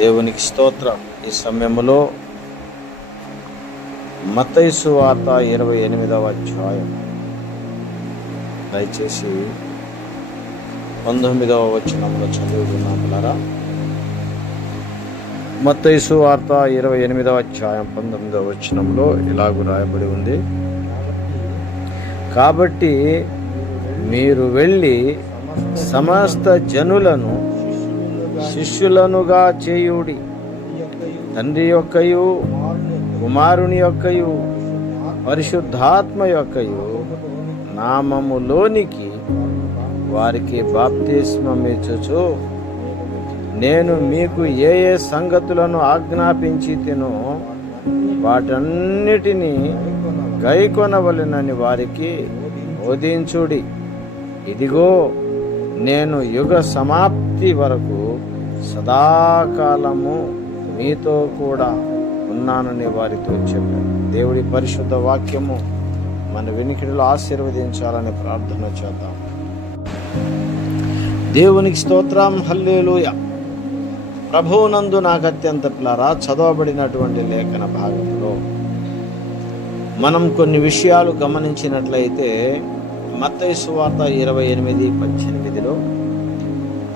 దేవునికి స్తోత్రం. ఈ సమయంలో మత్తయి సువార్త 28వ అధ్యాయం దయచేసి 19వ వచనంలో చదువుతున్నారా. మత్తయి సువార్త 28వ అధ్యాయం 19వ వచనంలో ఇలాగూ రాయబడి ఉంది, కాబట్టి మీరు వెళ్ళి సమస్త జనులను శిష్యులనుగా చేయుడి, తండ్రి యొక్కయు కుమారుని యొక్కయు పరిశుద్ధాత్మ యొక్కయు నామములోనికి వారికి బాప్తిస్మమిచ్చుచు నేను మీకు ఏ ఏ సంగతులను ఆజ్ఞాపించి తినో వాటన్నిటినీ గైకొనవలెనని వారికి బోధించుడి. ఇదిగో నేను యుగ సమాప్తి వరకు సదాకాలము మీతో కూడా ఉన్నానని వారితో చెప్పాను. దేవుడి పరిశుద్ధ వాక్యము మన వినికిడిలో ఆశీర్వదించాలని ప్రార్థన చేద్దాం. దేవునికి స్తోత్రం. హల్లెలూయా. ప్రభువునందు నాకు అత్యంత ప్రియులారా, చదవబడినటువంటి లేఖన భాగంలో మనం కొన్ని విషయాలు గమనించినట్లయితే మత్తయి సువార్త 28:18లో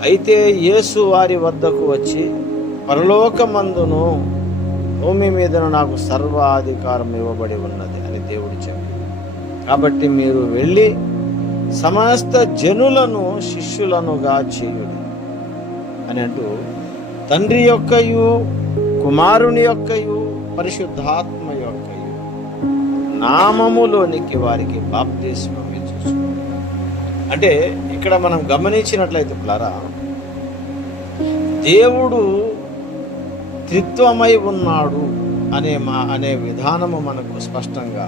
అయితే యేసు వారి వద్దకు వచ్చి పరలోకమందును భూమి మీదను నాకు సర్వాధికారం ఇవ్వబడి ఉన్నది అని దేవుడు చెప్పాడు. కాబట్టి మీరు వెళ్ళి సమస్త జనులను శిష్యులనుగా చేయుడి అని అంటూ తండ్రి యొక్కయు కుమారుని యొక్కయు పరిశుద్ధాత్మ యొక్కయు నామములోనికి వారికి బాప్తిస్మం ఇచ్చుచు. అంటే ఇక్కడ మనం గమనించినట్లయితే ప్లారా, దేవుడు త్రిత్వమై ఉన్నాడు అనే విధానము మనకు స్పష్టంగా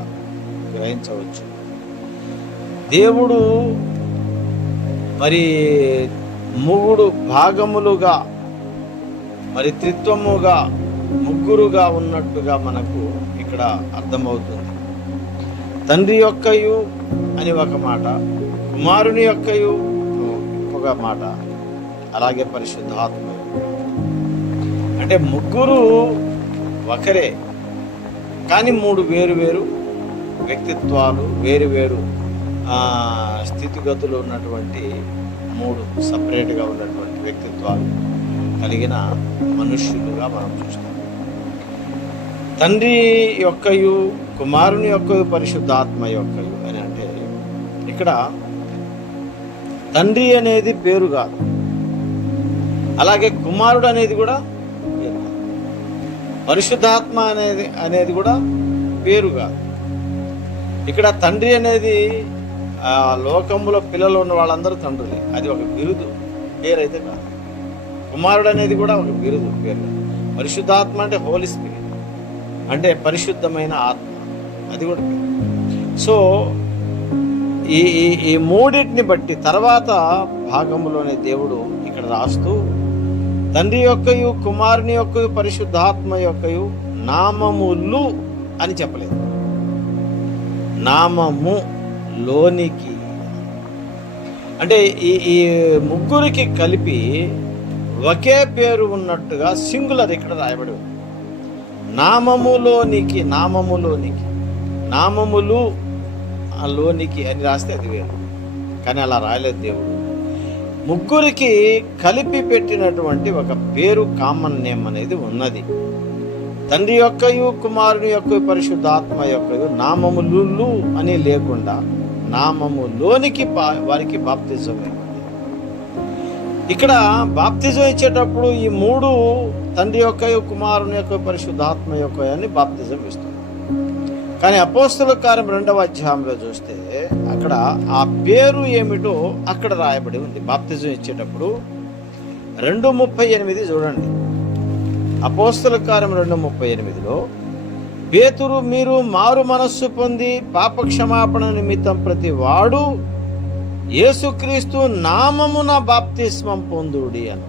గ్రహించవచ్చు. దేవుడు మరి 3 భాగములుగా మరి త్రిత్వముగా ముగ్గురుగా ఉన్నట్టుగా మనకు ఇక్కడ అర్థమవుతుంది. తండ్రి యొక్కయు అని ఒక మాట, కుమారుని యొక్కయు ఒక మాట, అలాగే పరిశుద్ధాత్మ. అంటే ముగ్గురు ఒకరే, కానీ 3 వేరు వ్యక్తిత్వాలు, వేరు స్థితిగతులు ఉన్నటువంటి 3 సపరేట్గా ఉన్నటువంటి వ్యక్తిత్వాలు కలిగిన మనుష్యులుగా మనం చూస్తాం. తండ్రి యొక్కయు కుమారుని యొక్కయు పరిశుద్ధాత్మ యొక్కయు అని అంటే ఇక్కడ తండ్రి అనేది పేరు కాదు, అలాగే కుమారుడు అనేది కూడా పేరు కాదు, పరిశుద్ధాత్మ అనేది కూడా పేరు కాదు. ఇక్కడ తండ్రి అనేది లోకములో పిల్లలు ఉన్న వాళ్ళందరూ తండ్రులే, అది ఒక బిరుదు, పేరైతే కాదు. కుమారుడు అనేది కూడా ఒక బిరుదు, పేరు. పరిశుద్ధాత్మ అంటే హోలీ స్పిరిట్, అంటే పరిశుద్ధమైన ఆత్మ, అది కూడా పేరు. సో ఈ మూడింటిని బట్టి తర్వాత భాగంలోనే దేవుడు ఇక్కడ రాస్తూ తండ్రి యొక్కయు కుమారుని యొక్కయు పరిశుద్ధాత్మ యొక్కయు నామములు అని చెప్పలేదు, నామము లోనికి. అంటే ఈ ముగ్గురికి కలిపి ఒకే పేరు ఉన్నట్టుగా సింగులర్ ఇక్కడ రాయబడి ఉంది. నామములోనికి, నామములు లోనికి అని రాస్తే అది వేరు, కానీ అలా రాయలేదు దేవుడు. ముగ్గురికి కలిపి పెట్టినటువంటి ఒక పేరు, కామన్ నేమ్ అనేది ఉన్నది. తండ్రి యొక్కయు కుమారుని యొక్క పరిశుద్ధాత్మ యొక్కయు నామములు అని లేకుండా నామములోనికి వారికి బాప్తిజం ఇవ్వండి. ఇక్కడ బాప్తిజం ఇచ్చేటప్పుడు ఈ 3 తండ్రి యొక్కయు కుమారుని యొక్క పరిశుద్ధాత్మ యొక్క అని బాప్తిజం ఇస్తుంది. కానీ అపోస్తలుల కార్యం 2వ అధ్యాయంలో చూస్తే అక్కడ ఆ పేరు ఏమిటో అక్కడ రాయబడి ఉంది. బాప్తిజం ఇచ్చేటప్పుడు 2:38 చూడండి. అపోస్తలుల కార్యం 2:38లో పేతురు మీరు మారు మనస్సు పొంది పాపక్షమాపణ నిమిత్తం ప్రతి వాడు యేసుక్రీస్తు నామమున బాప్తిస్మం పొందుడి అని.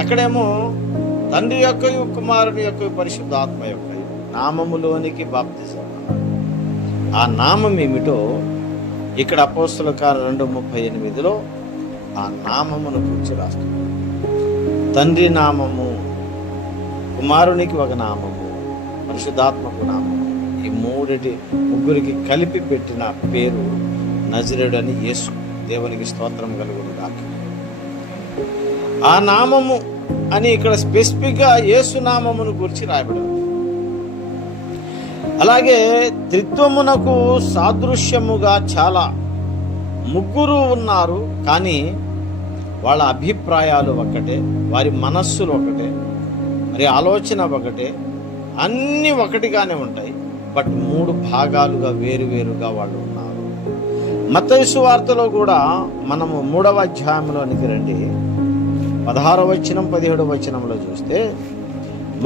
అక్కడేమో తండ్రి యొక్కయు కుమారుని యొక్క పరిశుద్ధాత్మ యొక్క నామములోనికి బాప్తిజం. ఆ నామం ఏమిటో ఇక్కడ అపోస్తలుల కార్యం 2:38లో ఆ నామమును గురించి రాస్తుంది. తండ్రి నామము కుమారునికి ఒక నామము, పరిశుద్ధాత్మకు నామము. ఈ ముగ్గురికి కలిపి పెట్టిన పేరు నజరేయుడు అని యేసు. దేవునికి స్తోత్రం కలుగును గాక. ఆ నామము అని ఇక్కడ స్పెసిఫిక్గా యేసు నామమును గురించి రాయబడింది. అలాగే త్రిత్వమునకు సాదృశ్యముగా చాలా ముగ్గురు ఉన్నారు, కానీ వాళ్ళ అభిప్రాయాలు ఒకటే, వారి మనస్సులు ఒకటే, మరి ఆలోచన ఒకటే, అన్నీ ఒకటిగానే ఉంటాయి. బట్ 3 భాగాలుగా వేరువేరుగా వాళ్ళు ఉన్నారు. మత్తయి సువార్తలో కూడా మనము 3వ అధ్యాయంలోనికి రండి, 16వ వచనం 17వ వచనంలో చూస్తే,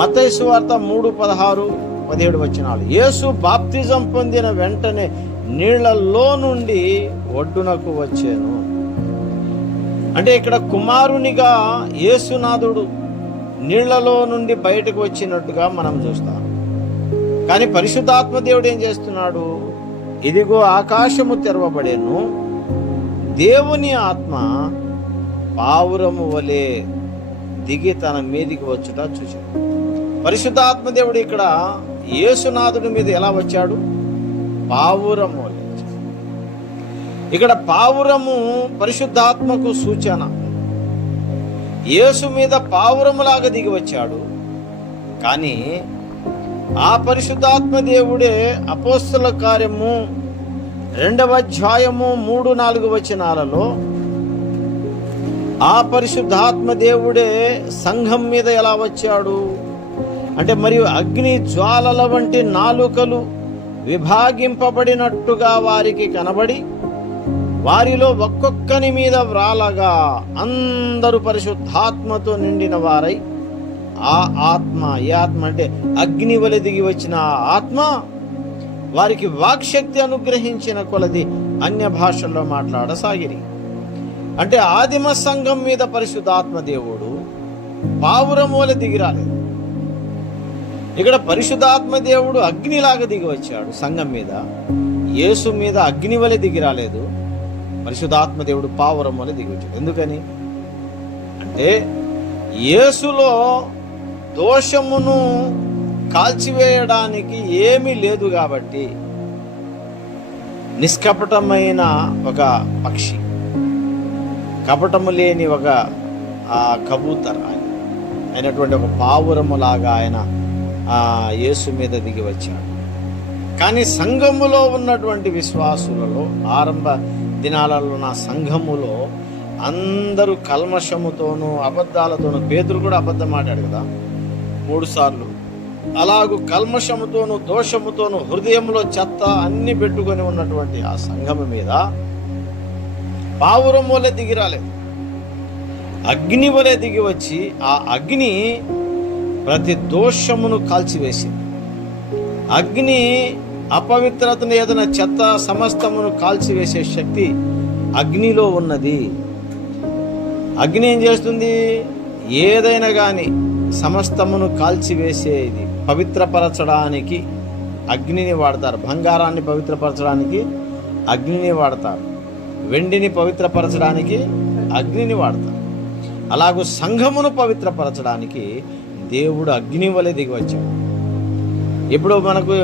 మత్తయి సువార్త 3:16-17 వచనాలు. యేసు బాప్తిజం పొందిన వెంటనే నీళ్లలో నుండి ఒడ్డునకు వచ్చాను. అంటే ఇక్కడ కుమారునిగా యేసునాథుడు నీళ్లలో నుండి బయటకు వచ్చినట్టుగా మనం చూస్తాం. కానీ పరిశుద్ధాత్మ దేవుడు ఏం చేస్తున్నాడు? ఇదిగో ఆకాశము తెరవబడేను, దేవుని ఆత్మ పావురము వలె దిగి తన మీదికి వచ్చుట చూశాడు. పరిశుద్ధాత్మ దేవుడు ఇక్కడ యేసునాథుడి మీద ఎలా వచ్చాడు? పావురము వలె. ఇక్కడ పావురము పరిశుద్ధాత్మకు సూచన. యేసు మీద పావురములాగా దిగి వచ్చాడు. కానీ ఆ పరిశుద్ధాత్మ దేవుడే అపోస్తల కార్యము 2వ అధ్యాయము 3-4 వచనాలలో ఆ పరిశుద్ధాత్మ దేవుడే సంఘం మీద ఎలా వచ్చాడు అంటే, మరియు అగ్ని జ్వాలల వంటి నాలుకలు విభాగింపబడినట్టుగా వారికి కనబడి వారిలో ఒక్కొక్కని మీద వ్రాలగా అందరూ పరిశుద్ధాత్మతో నిండిన వారై, ఆ ఆత్మ, ఏ ఆత్మ అంటే అగ్ని వలె దిగి వచ్చిన ఆత్మ వారికి వాక్శక్తి అనుగ్రహించిన కొలది అన్య భాషల్లో మాట్లాడసాగిరి. అంటే ఆదిమ సంఘం మీద పరిశుద్ధాత్మ దేవుడు పావురం వలె దిగి రాలేదు. ఇక్కడ పరిశుద్ధాత్మ దేవుడు అగ్నిలాగా దిగి వచ్చాడు సంఘం మీద. యేసు మీద అగ్ని వలె దిగి రాలేదు, పరిశుద్ధాత్మ దేవుడు పావురం వలె దిగి వచ్చాడు. ఎందుకని అంటే యేసులో దోషమును కాల్చివేయడానికి ఏమీ లేదు కాబట్టి, నిష్కపటమైన ఒక పక్షి, కపటము లేని ఒక కబూతర్ అయినటువంటి ఒక పావురములాగా ఆయన యేసు మీద దిగి వచ్చాడు. కానీ సంఘములో ఉన్నటువంటి విశ్వాసులలో, ఆరంభ దినాలలో నా సంఘములో అందరూ కల్మషముతోనూ అబద్ధాలతోనూ, పేతురు కూడా అబద్ధం ఆడాడు కదా 3 సార్లు, అలాగూ కల్మషముతోనూ దోషముతోనూ హృదయంలో చెత్త అన్ని పెట్టుకొని ఉన్నటువంటి ఆ సంఘము మీద పావురం వలె దిగి రాలేదు, అగ్ని వలె దిగి వచ్చి ఆ అగ్ని ప్రతి దోషమును కాల్చివేసింది. అగ్ని అపవిత్రతను, ఏదైనా చెత్త సమస్తమును కాల్చివేసే శక్తి అగ్నిలో ఉన్నది. అగ్ని ఏం చేస్తుంది? ఏదైనా కానీ సమస్తమును కాల్చివేసేది. పవిత్రపరచడానికి అగ్నిని వాడతారు. బంగారాన్ని పవిత్రపరచడానికి అగ్నిని వాడతారు, వెండిని పవిత్రపరచడానికి అగ్నిని వాడతారు. అలాగూ సంఘమును పవిత్రపరచడానికి దేవుడు అగ్ని వలె దిగి వచ్చాడు. ఇప్పుడు మనకు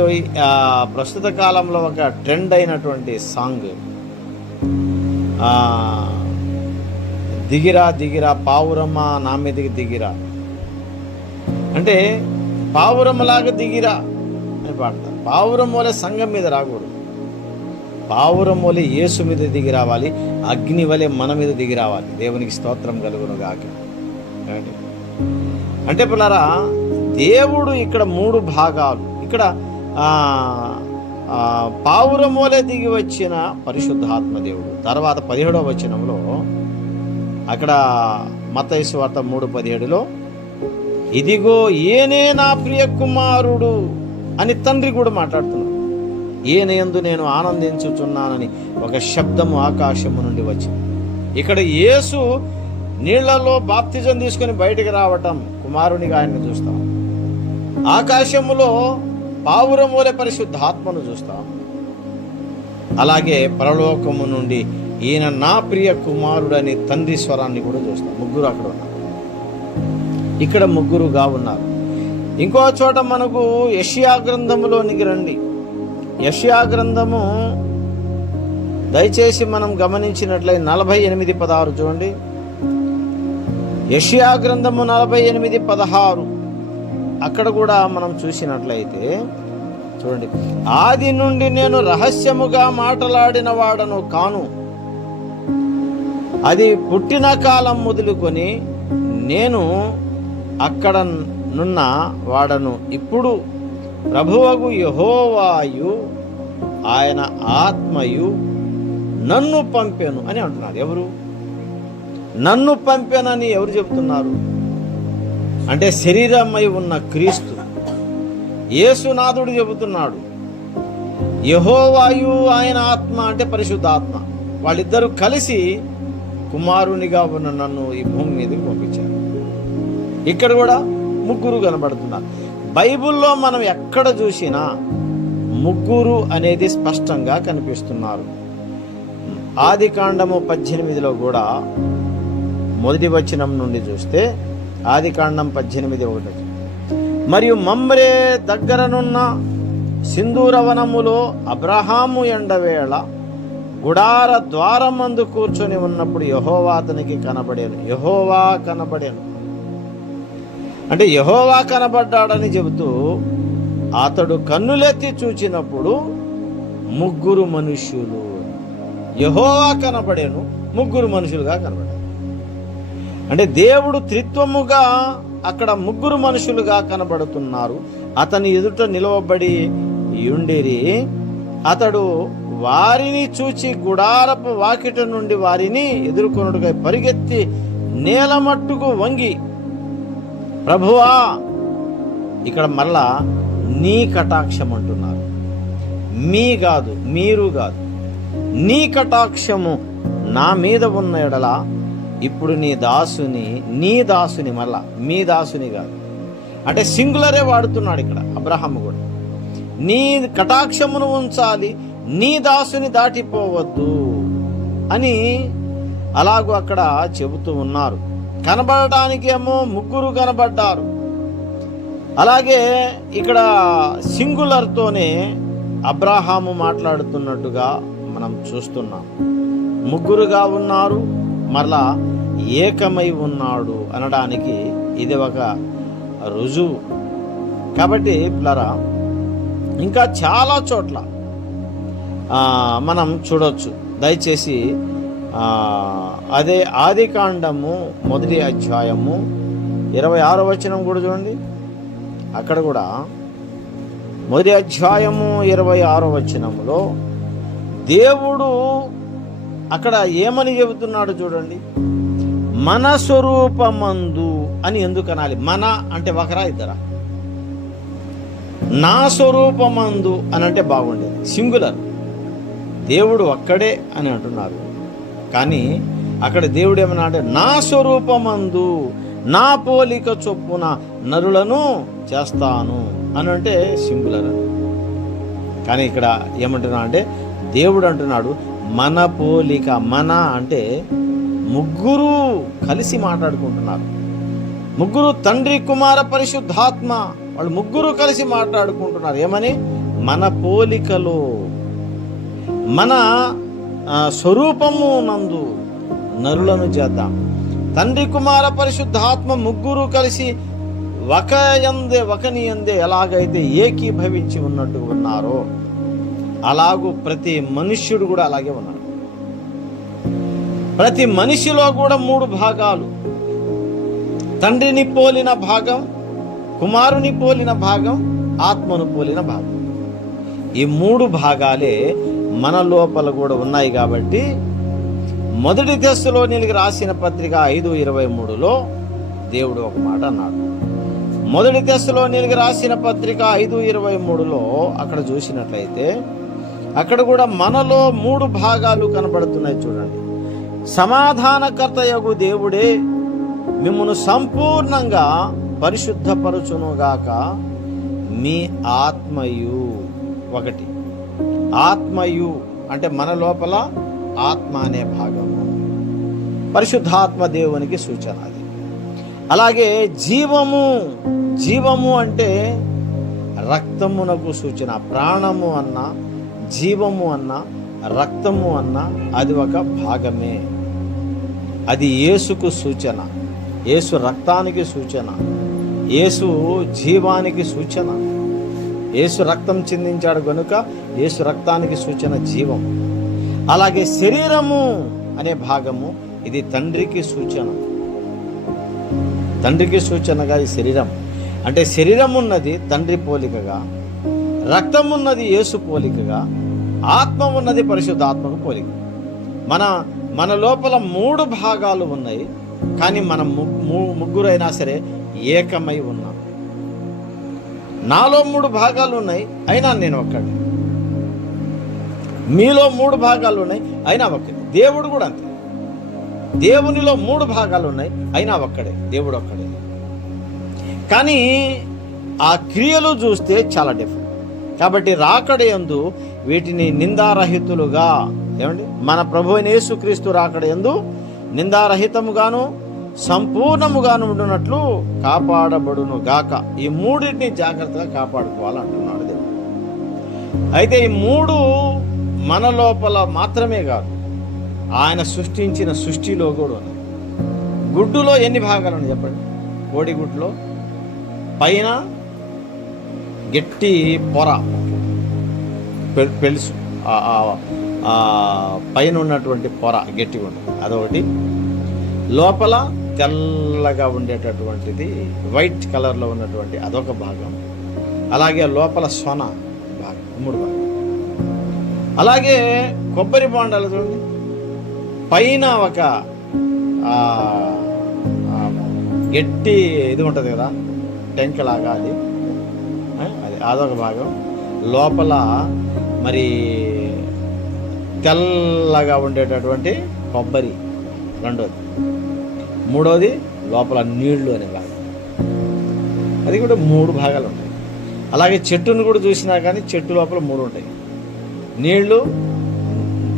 ప్రస్తుత కాలంలో ఒక ట్రెండ్ అయినటువంటి సాంగ్, దిగిరా దిగిరా పావురమ్మ నా మీదకి దిగిరా అంటే, పావురమ్మలాగా దిగిరా అని పాడతారు. పావురం వలె సంఘం మీద రాకూడదు, పావురం వలె యేసు మీద దిగి రావాలి, అగ్ని వలె మన మీద దిగి రావాలి. దేవునికి స్తోత్రం కలుగును గాక. అంటే పిల్లరా, దేవుడు ఇక్కడ 3 భాగాలు. ఇక్కడ పావురం వలె దిగి వచ్చిన పరిశుద్ధాత్మ దేవుడు. తర్వాత 17వ వచనంలో అక్కడ మత్తయి సువార్త 3:17లో ఇదిగో ఈయనే నా ప్రియ కుమారుడు అని తండ్రి కూడా మాట్లాడుతున్నాడు. ఈయన యందు నేను ఆనందించుచున్నానని ఒక శబ్దము ఆకాశము నుండి వచ్చింది. ఇక్కడ యేసు నీళ్లలో బాప్తిజం తీసుకొని బయటకు రావటం, కుమారునిగా ఆయన్ని చూస్తాం. ఆకాశములో పావురం వలె పరిశుద్ధాత్మను చూస్తాం. అలాగే పరలోకము నుండి ఈయన నా ప్రియ కుమారుడు అని తండ్రి స్వరాన్ని కూడా చూస్తాం. ముగ్గురు అక్కడ ఉన్నారు, ఇక్కడ ముగ్గురుగా ఉన్నారు. ఇంకో చోట మనకు యెషయా గ్రంథములోనికి రండి. యెషయా గ్రంథము దయచేసి మనం గమనించినట్లయితే 48:16 చూడండి. యెషయా గ్రంథము 48:16 అక్కడ కూడా మనం చూసినట్లయితే చూడండి, ఆది నుండి నేను రహస్యముగా మాట్లాడిన వాడను కాను, అది పుట్టిన కాలం మొదలుకొని నేను అక్కడ నున్న వాడను. ఇప్పుడు ప్రభువగు యెహోవాయు ఆయన ఆత్మయు నన్ను పంపెను అని అంటున్నారు. ఎవరు నన్ను పంపెనని ఎవరు చెబుతున్నారు అంటే శరీరమై ఉన్న క్రీస్తు యేసునాథుడు చెబుతున్నాడు. యెహోవాయు ఆయన ఆత్మ అంటే పరిశుద్ధాత్మ, వాళ్ళిద్దరూ కలిసి కుమారునిగా ఉన్న నన్ను ఈ భూమి మీదకి పంపించారు. ఇక్కడ కూడా ముగ్గురు కనబడుతున్నారు. బైబిల్లో మనం ఎక్కడ చూసినా ముగ్గురు అనేది స్పష్టంగా కనిపిస్తున్నారు. ఆదికాండము 18లో కూడా మొదటి వచనం నుండి చూస్తే ఆదికాండం 18:1, మరియు మమ్రే దగ్గరనున్న సింధూరవనములో అబ్రహాము ఎండవేళ గుడార ద్వారమందు కూర్చొని ఉన్నప్పుడు యెహోవా అతనికి కనబడేను. యెహోవా కనబడేను అంటే యెహోవా కనబడ్డాడని చెబుతూ అతడు కన్నులెత్తి చూచినప్పుడు ముగ్గురు మనుష్యులు, యెహోవా కనబడేను, ముగ్గురు మనుషులుగా కనబడారు. అంటే దేవుడు త్రిత్వముగా అక్కడ ముగ్గురు మనుషులుగా కనబడుతున్నారు. అతని ఎదుట నిలవబడి యుండిరి. అతడు వారిని చూచి గుడారపు వాకిట నుండి వారిని ఎదుర్కొనుటకై పరిగెత్తి నేల మట్టుకు వంగి, ప్రభువా, ఇక్కడ మళ్ళా నీ కటాక్షం అంటున్నారు. మీ కాదు, మీరు కాదు, నీ కటాక్షము నా మీద ఉన్న ఎడల ఇప్పుడు నీ దాసుని మళ్ళా మీ దాసుని కాదు అంటే సింగులరే వాడుతున్నాడు ఇక్కడ అబ్రహాము కూడా. నీ కటాక్షమును ఉంచాలి, నీ దాసుని దాటిపోవద్దు అని అలాగూ అక్కడ చెబుతూ ఉన్నారు. కనబడటానికి ఏమో ముగ్గురు కనబడ్డారు. అలాగే ఇక్కడ సింగులర్తోనే అబ్రహాము మాట్లాడుతున్నట్టుగా మనం చూస్తున్నాం. ముగ్గురుగా ఉన్నారు, మరలా ఏకమై ఉన్నాడు అనడానికి ఇది ఒక రుజువు. కాబట్టి పిల్లరా, ఇంకా చాలా చోట్ల మనం చూడొచ్చు. దయచేసి అదే ఆదికాండము 1వ అధ్యాయము 26వ వచనం కూడా చూడండి. అక్కడ కూడా 1వ అధ్యాయము 26వ వచనములో దేవుడు అక్కడ ఏమని చెబుతున్నాడు చూడండి. మన స్వరూపమందు అని ఎందుకు అనాలి? మన అంటే ఒకరా ఇద్దరా? నా స్వరూపమందు అని అంటే బాగుండేది, సింగులర్. దేవుడు ఒక్కడే అని అంటున్నారు, కానీ అక్కడ దేవుడు ఏమన్నా అంటే నా స్వరూపమందు నా పోలిక చొప్పున నరులను చేస్తాను అని అంటే సింగులర్ అని. కానీ ఇక్కడ ఏమంటున్నా అంటే దేవుడు అంటున్నాడు మన పోలిక. మన అంటే ముగ్గురు కలిసి మాట్లాడుకుంటున్నారు. ముగ్గురు, తండ్రి, కుమార, పరిశుద్ధాత్మ, వాళ్ళు ముగ్గురు కలిసి మాట్లాడుకుంటున్నారు. ఏమని? మన పోలికలో, మన స్వరూపము నందు నరులను చేద్దాం. తండ్రి, కుమార, పరిశుద్ధాత్మ ముగ్గురు కలిసి ఒకని యందే ఎలాగైతే ఏకీభవించి ఉన్నట్టు ఉన్నారో అలాగూ ప్రతి మనుష్యుడు కూడా అలాగే ఉన్నాడు. ప్రతి మనిషిలో కూడా 3 భాగాలు, తండ్రిని పోలిన భాగం, కుమారుని పోలిన భాగం, ఆత్మను పోలిన భాగం. ఈ 3 భాగాలే మన లోపల కూడా ఉన్నాయి. కాబట్టి మొదటి తెస్సలోనీయులకు రాసిన పత్రిక 5:23లో దేవుడు ఒక మాట అన్నాడు. మొదటి తెస్సలోనీయులకు రాసిన పత్రిక 5:23లో అక్కడ చూసినట్లయితే అక్కడ కూడా మనలో 3 భాగాలు కనబడుతున్నాయి. చూడండి, సమాధానకర్తయగు దేవుడే మిమ్మును సంపూర్ణంగా పరిశుద్ధపరచునుగాక, మీ ఆత్మయు. ఒకటి ఆత్మయు అంటే మన లోపల ఆత్మ అనే భాగము, పరిశుద్ధాత్మ దేవునికి సూచన అది. అలాగే జీవము, జీవము అంటే రక్తమునకు సూచన. ప్రాణము అన్న, జీవము అన్న, రక్తము అన్న అది ఒక భాగమే. అది యేసుకు సూచన, యేసు రక్తానికి సూచన, యేసు జీవానికి సూచన. యేసు రక్తం చిందించాడు కనుక యేసు రక్తానికి సూచన జీవం. అలాగే శరీరము అనే భాగము ఇది తండ్రికి సూచన. తండ్రికి సూచనగా ఈ శరీరం అంటే శరీరం ఉన్నది తండ్రి పోలికగా, రక్తం ఉన్నది యేసు పోలికగా, ఆత్మ ఉన్నది పరిశుద్ధాత్మకు పోలిక. మన లోపల 3 భాగాలు ఉన్నాయి, కానీ మనం ముగ్గురైనా సరే ఏకమై ఉన్నాం. నాలో 3 భాగాలు ఉన్నాయి, అయినా నేను ఒక్కడే. మీలో 3 భాగాలు ఉన్నాయి, అయినా ఒక్కడే. దేవుడు కూడా అంతే. దేవునిలో 3 భాగాలు ఉన్నాయి, అయినా ఒక్కడే, దేవుడు ఒక్కడే. కానీ ఆ క్రియలు చూస్తే చాలా డిఫరెంట్. కాబట్టి రాకడయందు వీటిని నిందారహితులుగా, ఏమండి, మన ప్రభు అయిన యేసుక్రీస్తు రాకడయందు నిందారహితముగాను సంపూర్ణముగాను ఉండునట్లు కాపాడబడును గాక. ఈ 3టిని జాగ్రత్తగా కాపాడుకోవాలంటున్నాడు దేవుడు. అయితే ఈ 3 మన లోపల మాత్రమే కాదు, ఆయన సృష్టించిన సృష్టిలో కూడా ఉన్నాయి. గుడ్డులో ఎన్ని భాగాలు ఉన్నాయి చెప్పండి? కోడిగుడ్లో పైన గట్టి పొర పెలుసు, పైన ఉన్నటువంటి పొర గట్టిగా ఉంటుంది, అదొకటి. లోపల తెల్లగా ఉండేటటువంటిది వైట్ కలర్లో ఉన్నటువంటి అదొక భాగం. అలాగే లోపల సొన భాగం, 3 భాగం. అలాగే కొబ్బరి బొండాలు చూడండి, పైన ఒక గట్టి ఇది ఉంటుంది కదా, టెంకలాగా, అది అదొక భాగం. లోపల మరి తెల్లగా ఉండేటటువంటి కొబ్బరి రెండోది. మూడోది లోపల నీళ్లు అనే భాగం, అది కూడా 3 భాగాలు ఉంటాయి. అలాగే చెట్టును కూడా చూసినా కానీ చెట్టు లోపల 3 ఉంటాయి. నీళ్లు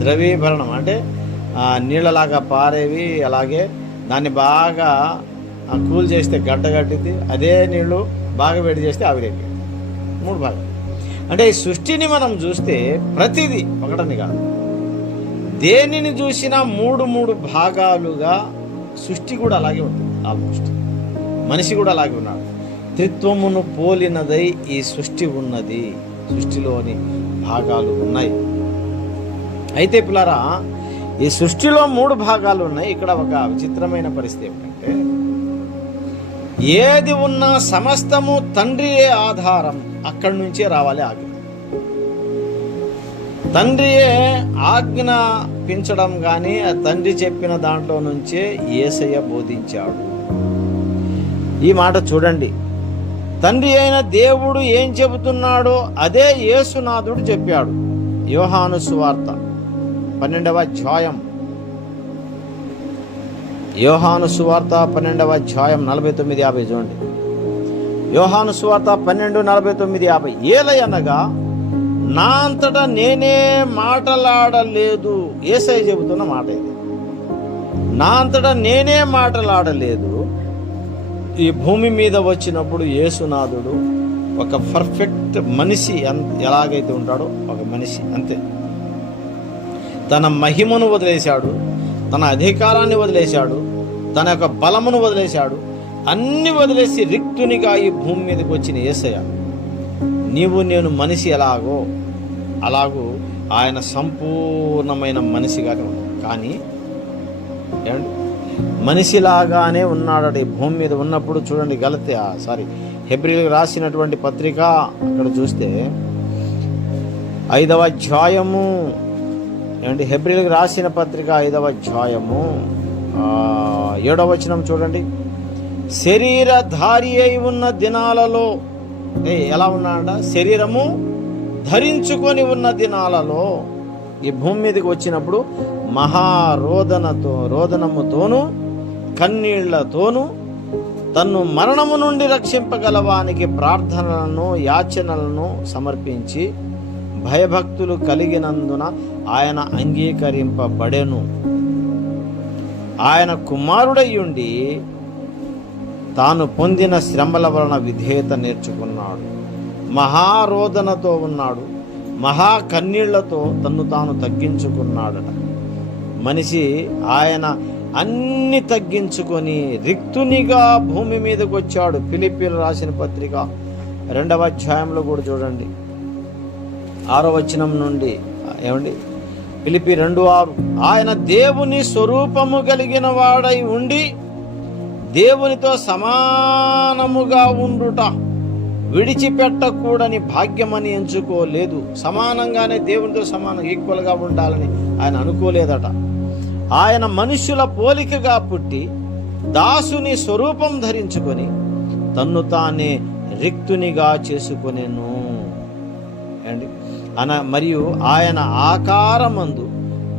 ద్రవీభరణం అంటే నీళ్ళలాగా పారేవి, అలాగే దాన్ని బాగా కూల్ చేస్తే గడ్డ కట్టింది, అదే నీళ్లు బాగా వేడి చేస్తే ఆవిరేవి. 3 భాగాలు. అంటే ఈ సృష్టిని మనం చూస్తే ప్రతిదీ ఒకటని కాదు, దేనిని చూసినా 3 భాగాలుగా సృష్టి కూడా అలాగే ఉంటుంది. ఆల్మోస్ట్ మనిషి కూడా అలాగే ఉన్నాడు. త్రిత్వమును పోలినదై ఈ సృష్టి ఉన్నది, సృష్టిలోని భాగాలు ఉన్నాయి. అయితే పిల్లరా, ఈ సృష్టిలో 3 భాగాలు ఉన్నాయి. ఇక్కడ ఒక విచిత్రమైన పరిస్థితి ఏమిటంటే, ఏది ఉన్నా సమస్తము తండ్రియే ఆధారం, అక్కడి నుంచే రావాలి ఆజ్ఞ. తండ్రియే ఆజ్ఞాపించడం కానీ ఆ తండ్రి చెప్పిన దాంట్లో నుంచే యేసయ్య బోధించాడు. ఈ మాట చూడండి, తండ్రి అయిన దేవుడు ఏం చెబుతున్నాడో అదే యేసునాథుడు చెప్పాడు. యోహాను సువార్త 12వ అధ్యాయం, యోహాను సువార్త 12వ అధ్యాయం 49-50 చూడండి. యోహాను సువార్త 12:49-50. ఏలయనగా నా అంతటా నేనే మాటలాడలేదు. యేసయ్య చెబుతున్న మాట ఇది. నా అంతటా నేనే మాటలాడలేదు. ఈ భూమి మీద వచ్చినప్పుడు యేసునాథుడు ఒక పర్ఫెక్ట్ మనిషి, ఎలాగైతే ఉంటాడో ఒక మనిషి అంతే. తన మహిమను వదిలేశాడు, తన అధికారాన్ని వదిలేశాడు, తన యొక్క బలమును వదిలేశాడు, అన్ని వదిలేసి రిక్తునిగా ఈ భూమి మీదకి వచ్చిన యేసయ్య, నీవు నేను మనిషి ఎలాగో అలాగూ ఆయన సంపూర్ణమైన మనిషిగానే ఉన్నాడు. కానీ ఏమండి, మనిషిలాగానే ఉన్నాడు ఈ భూమి మీద ఉన్నప్పుడు. చూడండి, హెబ్రీయులకు రాసినటువంటి పత్రిక అక్కడ చూస్తే 5వ అధ్యాయము, ఏమండి, హెబ్రీయులకు రాసిన పత్రిక 5వ అధ్యాయము 7వ వచనం చూడండి. శరీరధారి అయి ఉన్న దినాలలో, ఎలా ఉన్నాడ, శరీరము ధరించుకొని ఉన్న దినాలలో ఈ భూమి మీదకి వచ్చినప్పుడు రోదనముతోనూ కన్నీళ్లతోనూ తన్ను మరణము నుండి రక్షింపగలవానికి ప్రార్థనలను యాచనలను సమర్పించి భయభక్తులు కలిగినందున ఆయన అంగీకరింపబడెను. ఆయన కుమారుడయ్యుండి తాను పొందిన శ్రమల వలన విధేయత నేర్చుకున్నాడు. మహారోదనతో ఉన్నాడు, మహా కన్నీళ్లతో తన్ను తాను తగ్గించుకున్నాడట. మనిషి ఆయన అన్ని తగ్గించుకొని రిక్తునిగా భూమి మీదకి వచ్చాడు. ఫిలిప్పీలు రాసిన పత్రిక 2వ అధ్యాయంలో కూడా చూడండి, 6వ వచనం నుండి ఫిలిప్పీ 2:6, ఆయన దేవుని స్వరూపము కలిగిన వాడై ఉండి దేవునితో సమానముగా ఉండుట విడిచిపెట్టకూడని భాగ్యమని ఎంచుకోలేదు. సమానంగానే దేవునితో ఈక్వల్గా ఉండాలని ఆయన అనుకోలేదట. ఆయన మనుష్యుల పోలికగా పుట్టి దాసుని స్వరూపం ధరించుకొని తన్ను తానే రిక్తునిగా చేసుకొనెను మరియు ఆయన ఆకారమందు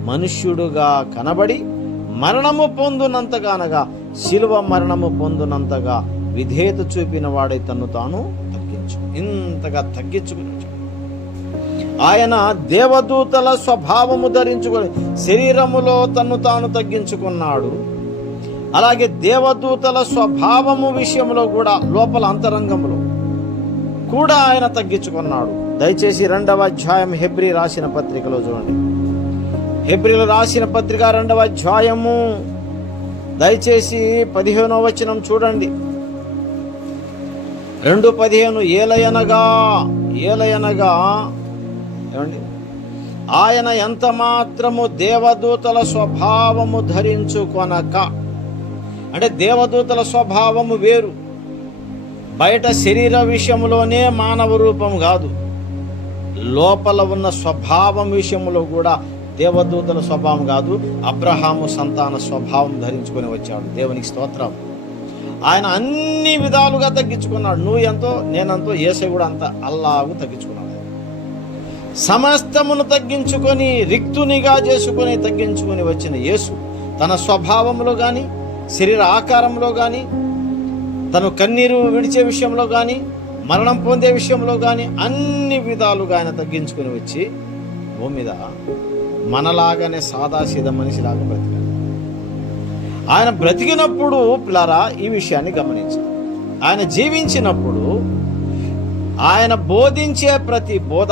మనుష్యుడుగా కనబడి మరణము పొందునంతగా అనగా శిలువ మరణము పొందునంతగా విధేయత చూపిన వాడై తన్ను తాను ఇంతగా తగ్గించుకుని ఆయన దేవదూతల స్వభావము ధరించుకొని శరీరములో తన్ను తాను తగ్గించుకున్నాడు. అలాగే దేవదూతల స్వభావము విషయంలో కూడా లోపల అంతరంగంలో కూడా ఆయన తగ్గించుకున్నాడు. దయచేసి 2వ అధ్యాయం హెబ్రీ రాసిన పత్రికలో చూడండి. హెబ్రీలు రాసిన పత్రిక 2వ అధ్యాయము దయచేసి 15వ వచనం చూడండి. 2:15 ఏలయనగా ఆయన ఎంత మాత్రము దేవదూతల స్వభావము ధరించుకొనక, అంటే దేవదూతల స్వభావము వేరు, బయట శరీర విషయంలోనే మానవ రూపం కాదు, లోపల ఉన్న స్వభావం విషయంలో కూడా దేవదూతల స్వభావం కాదు, అబ్రహాము సంతాన స్వభావం ధరించుకొని వచ్చాడు. దేవునికి స్తోత్రం. ఆయన అన్ని విధాలుగా తగ్గించుకున్నాడు. నువ్వు ఎంతో నేనంతో, యేసయ్య కూడా అంత అల్లాగు తగ్గించుకున్నాడు. సమస్తమును తగ్గించుకొని రిక్తునిగా చేసుకొని తగ్గించుకొని వచ్చిన యేసు తన స్వభావంలో కానీ, శరీర ఆకారంలో కానీ, తను కన్నీరు విడిచే విషయంలో కానీ, మరణం పొందే విషయంలో కానీ అన్ని విధాలుగా ఆయన తగ్గించుకొని వచ్చి భూమి మీద మనలాగానే సాదాసీద మనిషిలాగా బ్రతికాడు. ఆయన బ్రతికినప్పుడు పిల్లారా ఈ విషయాన్ని గమనించాలి. ఆయన జీవించినప్పుడు ఆయన బోధించే ప్రతి బోధ,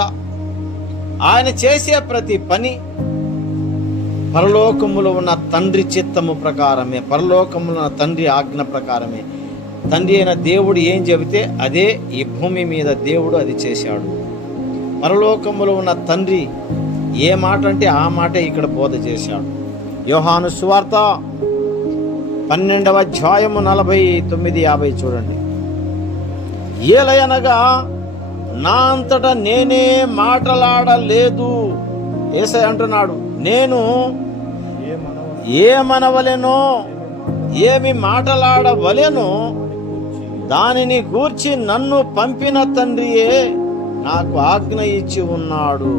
ఆయన చేసే ప్రతి పని పరలోకములో ఉన్న తండ్రి చిత్తము ప్రకారమే, పరలోకములో ఉన్న తండ్రి ఆజ్ఞ ప్రకారమే. తండ్రి అయిన దేవుడు ఏం చెబితే అదే ఈ భూమి మీద దేవుడు అది చేశాడు. పరలోకములో ఉన్న తండ్రి ఏ మాట అంటే ఆ మాటే ఇక్కడ బోధ చేశాడు. యోహాను సువార్త 12వ అధ్యాయము 49-50 చూడండి. ఏలయనగా నా అంతటా నేనే మాటలాడలేదు, యేసయ్య అంటున్నాడు. నేను ఏమనవలెనో, ఏమి మాటలాడవలెనో దానిని గూర్చి నన్ను పంపిన తండ్రియే నాకు ఆజ్ఞ ఇచ్చి ఉన్నాడు.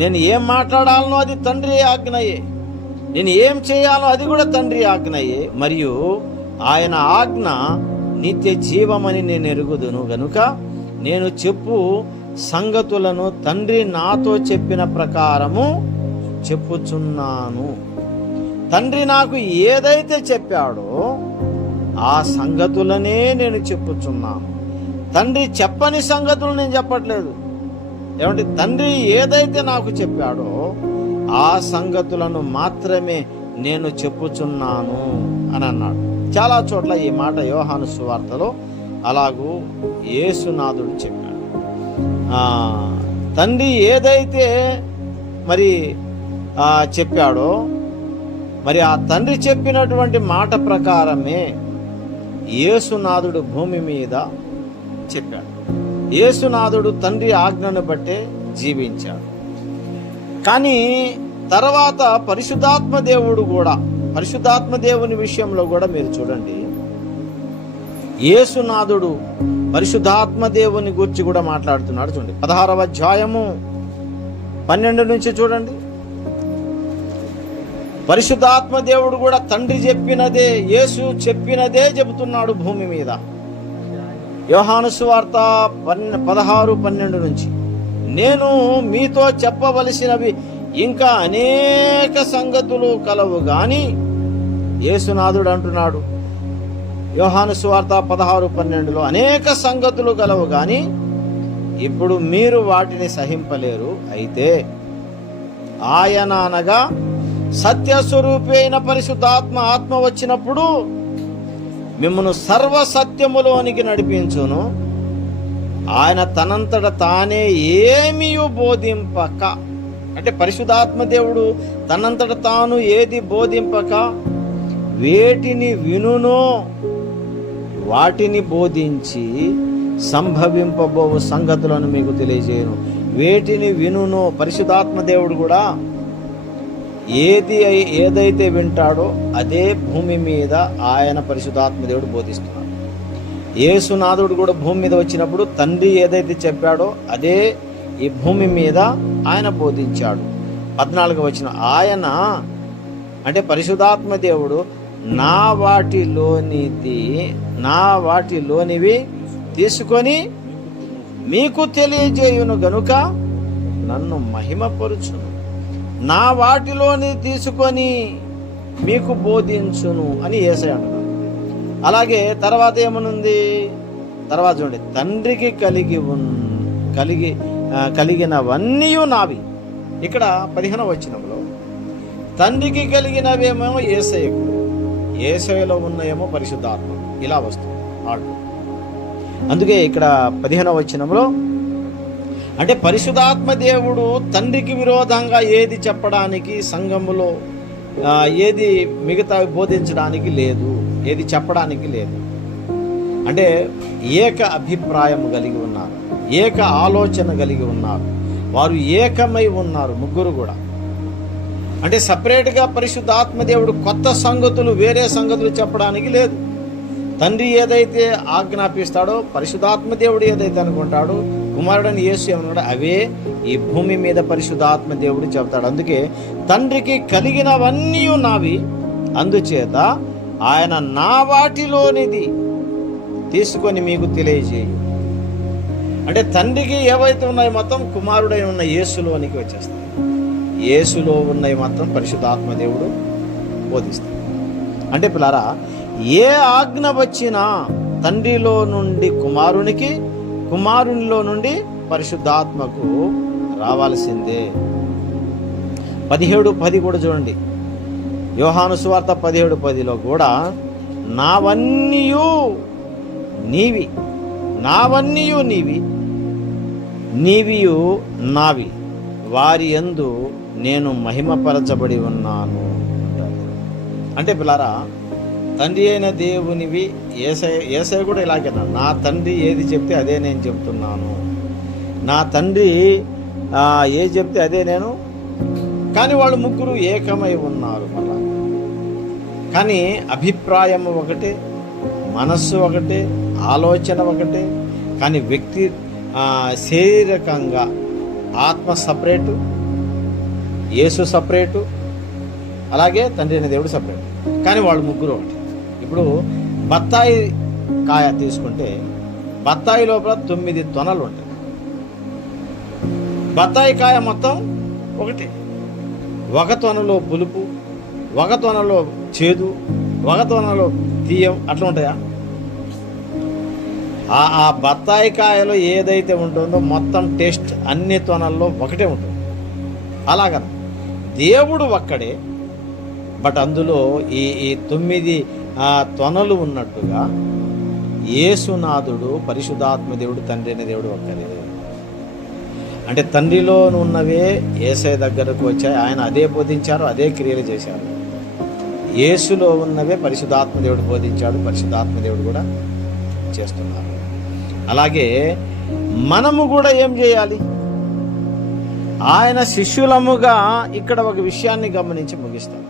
నేను ఏం మాట్లాడాలనో అది తండ్రి ఆజ్ఞయే, నేను ఏం చేయాలో అది కూడా తండ్రి ఆజ్ఞయే. మరియు ఆయన ఆజ్ఞ నిత్య జీవమని నేను ఎరుగుదును గనుక నేను చెప్పు సంగతులను తండ్రి నాతో చెప్పిన ప్రకారము చెప్పుచున్నాను. తండ్రి నాకు ఏదైతే చెప్పాడో ఆ సంగతులనే నేను చెప్పుచున్నాను. తండ్రి చెప్పని సంగతులు నేను చెప్పట్లేదు. ఏమంటే తండ్రి ఏదైతే నాకు చెప్పాడో ఆ సంగతులను మాత్రమే నేను చెప్పుచున్నాను అని అన్నాడు. చాలా చోట్ల ఈ మాట యోహాను సువార్తలో అలాగూ యేసునాథుడు చెప్పాడు. తండ్రి ఏదైతే మరి చెప్పాడో మరి ఆ తండ్రి చెప్పినటువంటి మాట ప్రకారమే యేసునాథుడు భూమి మీద చెప్పాడు. యేసునాథుడు తండ్రి ఆజ్ఞను బట్టే జీవించాడు. కానీ తర్వాత పరిశుద్ధాత్మ దేవుని విషయంలో కూడా మీరు చూడండి, యేసునాథుడు పరిశుద్ధాత్మ దేవుని గురించి కూడా మాట్లాడుతున్నాడు. చూడండి 16వ అధ్యాయము 12 నుంచి చూడండి. పరిశుద్ధాత్మ దేవుడు కూడా తండ్రి చెప్పినదే, యేసు చెప్పినదే చెబుతున్నాడు భూమి మీద. యోహాను సువార్త 16:12 నుంచి, నేను మీతో చెప్పవలసినవి ఇంకా అనేక సంగతులు కలవు గాని, యేసునాథుడు అంటున్నాడు, యోహాను సువార్త 16:12 అనేక సంగతులు గలవు గాని ఇప్పుడు మీరు వాటిని సహింపలేరు. అయితే ఆయన అనగా సత్యస్వరూపి అయిన పరిశుద్ధాత్మ ఆత్మ వచ్చినప్పుడు మిమ్మను సర్వ సత్యములోనికి నడిపించును. ఆయన తనంతట తానే ఏమీయు బోధింపక, అంటే పరిశుద్ధాత్మ దేవుడు తనంతట తాను ఏది బోధింపక వేటిని వినునో వాటిని బోధించి సంభవింపబోవు సంగతులను మీకు తెలియజేయను. వేటిని వినునో, పరిశుద్ధాత్మ దేవుడు కూడా ఏదైతే వింటాడో అదే భూమి మీద ఆయన పరిశుద్ధాత్మ దేవుడు బోధిస్తున్నాడు. యేసునాథుడు కూడా భూమి మీద వచ్చినప్పుడు తండ్రి ఏదైతే చెప్పాడో అదే ఈ భూమి మీద ఆయన బోధించాడు. 14వ వచనం, ఆయన అంటే పరిశుద్ధాత్మ దేవుడు నా వాటిలోనివి తీసుకొని మీకు తెలియజేయును గనుక నన్ను మహిమపరుచును. నా వాటిలోని తీసుకొని మీకు బోధించును అని యేసయ్య అంటున్నాడు. అలాగే తర్వాత ఏమనుంది, తర్వాత చూడండి, తండ్రికి కలిగినవన్నీ నావి. ఇక్కడ 15వ వచనంలో తండ్రికి కలిగినవేమో యేసయ్యకు, యేసయ్యలో ఉన్నాయేమో పరిశుద్ధాత్మ, ఇలా వస్తుంది ఆడు. అందుకే ఇక్కడ 15వ వచనంలో అంటే పరిశుద్ధాత్మ దేవుడు తండ్రికి విరోధంగా ఏది చెప్పడానికి సంఘములో ఏది మిగతా బోధించడానికి లేదు, ఏది చెప్పడానికి లేదు. అంటే ఏక అభిప్రాయం కలిగి ఉన్నారు, ఏక ఆలోచన కలిగి ఉన్నారు, వారు ఏకమై ఉన్నారు ముగ్గురు కూడా. అంటే సపరేట్గా పరిశుద్ధాత్మ దేవుడు కొత్త సంగతులు వేరే సంగతులు చెప్పడానికి లేదు. తండ్రి ఏదైతే ఆజ్ఞాపిస్తాడో, పరిశుద్ధాత్మ దేవుడు ఏదైతే అనుకుంటాడో, కుమారుడని యేసు ఏమన్నాడో అవే ఈ భూమి మీద పరిశుద్ధాత్మ దేవుడు చెబుతాడు. అందుకే తండ్రికి కలిగినవన్నీ నావి, అందుచేత ఆయన నా వాటిలోనిది తీసుకొని మీకు తెలియజేయు. అంటే తండ్రికి ఏవైతే ఉన్నాయో మొత్తం కుమారుడై ఉన్న యేసులోనికి వచ్చేస్తాయి. యేసులో ఉన్నవి మాత్రం పరిశుద్ధాత్మ దేవుడు బోధిస్తాడు. అంటే పిల్లారా, ఏ ఆజ్ఞ వచ్చినా తండ్రిలో నుండి కుమారునికి, కుమారునిలో నుండి పరిశుద్ధాత్మకు రావాల్సిందే. 17:10 కూడా చూడండి, యోహాను సువార్త 17:10లో కూడా నావన్నీయు నీవి, నీవియు నావి, వారి యందు నేను మహిమపరచబడి ఉన్నాను. అంటే పిల్లారా, తండ్రి అయిన దేవునివి యేసయ్య కూడా ఇలాగే, నా తండ్రి ఏది చెప్తే అదే నేను చెప్తున్నాను, నా తండ్రి ఏది చెప్తే అదే నేను. కానీ వాళ్ళు ముగ్గురు ఏకమై ఉన్నారు. మళ్ళా కానీ అభిప్రాయం ఒకటే, మనస్సు ఒకటే, ఆలోచన ఒకటే. కానీ వ్యక్తి శారీరకంగా ఆత్మ సపరేటు, యేసు సపరేటు, అలాగే తండ్రి అయిన దేవుడు సపరేట్. కానీ వాళ్ళు ముగ్గురు ఒకటి. ఇప్పుడు బత్తాయి కాయ తీసుకుంటే బత్తాయి లోపల 9 తొనలు ఉంటాయి. బత్తాయి కాయ మొత్తం ఒకటి. ఒక తొనలో పులుపు, ఒక తొనలో చేదు, ఒక తొనలో తీయం, అట్లా ఉంటాయా? ఆ బత్తాయి కాయలో ఏదైతే ఉంటుందో మొత్తం టేస్ట్ అన్ని తొనల్లో ఒకటే ఉంటుంది. అలాగన దేవుడు ఒక్కడే, బట్ అందులో ఈ 9 తొనలు ఉన్నట్టుగా యేసునాథుడు పరిశుద్ధాత్మ దేవుడు తండ్రి అయిన దేవుడు ఒక్కరే. అంటే తండ్రిలో ఉన్నవే యేసయ్య దగ్గరకు వచ్చాయి, ఆయన అదే బోధించారు, అదే క్రియలు చేశారు. యేసులో ఉన్నవే పరిశుద్ధాత్మ దేవుడు బోధించాడు, పరిశుద్ధాత్మ దేవుడు కూడా చేస్తున్నారు. అలాగే మనము కూడా ఏం చేయాలి? ఆయన శిష్యులముగా ఇక్కడ ఒక విషయాన్ని గమనించి ముగిస్తాం.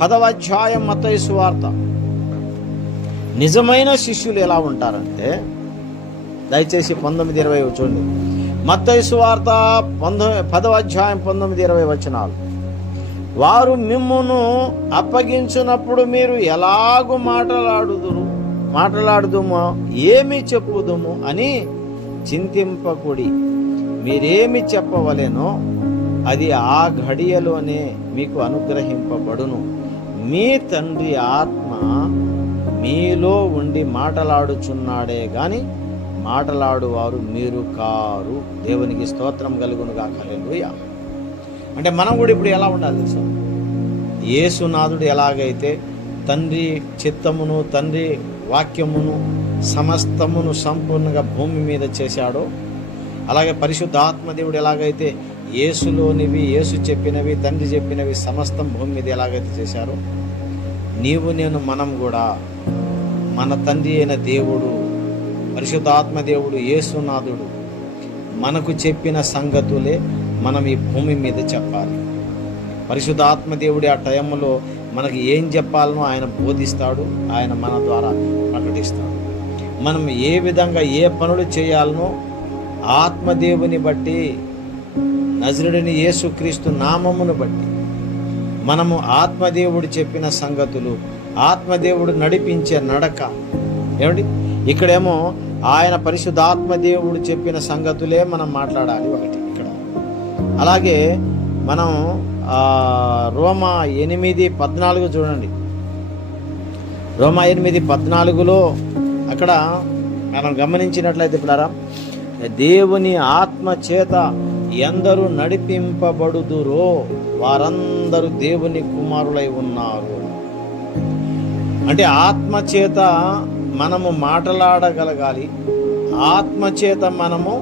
10వ అధ్యాయం మత్తయి సువార్త. నిజమైన శిష్యులు ఎలా ఉంటారంటే, దయచేసి 19-20 చూడండి. మత్తయి సువార్త 10వ అధ్యాయం 19-20 వచనాలు. వారు మిమ్మును అప్పగించినప్పుడు మీరు ఎలాగూ మాట్లాడుదుమో ఏమి చెప్పుదుము అని చింతింపకుడి. మీరేమి చెప్పవలెనో అది ఆ ఘడియలోనే మీకు అనుగ్రహింపబడును. మీ తండ్రి ఆత్మ మీలో ఉండి మాటలాడుచున్నాడే గాని మాటలాడువారు మీరు కారు. దేవునికి స్తోత్రం కలుగునుగాక. హల్లెలూయా. అంటే మనం కూడా ఇప్పుడు ఎలా ఉండాలి తెలుసా? యేసునాథుడు ఎలాగైతే తండ్రి చిత్తమును తండ్రి వాక్యమును సమస్తమును సంపూర్ణంగా భూమి మీద చేశాడో, అలాగే పరిశుద్ధాత్మదేవుడు ఎలాగైతే యేసులోనివి, యేసు చెప్పినవి, తండ్రి చెప్పినవి సమస్తం భూమి మీద ఎలాగైతే చేశారో, నీవు నేను మనం కూడా మన తండ్రి అయిన దేవుడు పరిశుద్ధాత్మదేవుడు యేసునాథుడు మనకు చెప్పిన సంగతులే మనం ఈ భూమి మీద చెప్పాలి. పరిశుద్ధాత్మదేవుడి ఆ టైంలో మనకి ఏం చెప్పాలనో ఆయన బోధిస్తాడు, ఆయన మన ద్వారా ప్రకటిస్తాడు. మనం ఏ విధంగా ఏ పనులు చేయాలనో ఆత్మదేవుని బట్టి, నజరుడిని యేసుక్రీస్తు నామమును బట్టి మనము ఆత్మదేవుడు చెప్పిన సంగతులు, ఆత్మదేవుడు నడిపించే నడక. ఏమండి, ఇక్కడేమో ఆయన పరిశుద్ధాత్మదేవుడు చెప్పిన సంగతులే మనం మాట్లాడాలి ఒకటి ఇక్కడ. అలాగే మనం రోమా 8:14 చూడండి. రోమా 8:14 అక్కడ మనం గమనించినట్లయితే ఇప్పుడారా, దేవుని ఆత్మ చేత ఎందరూ నడిపింపబడుదురో వారందరూ దేవుని కుమారులై ఉన్నారు. అంటే ఆత్మచేత మనము మాట్లాడగలగాలి, ఆత్మచేత మనము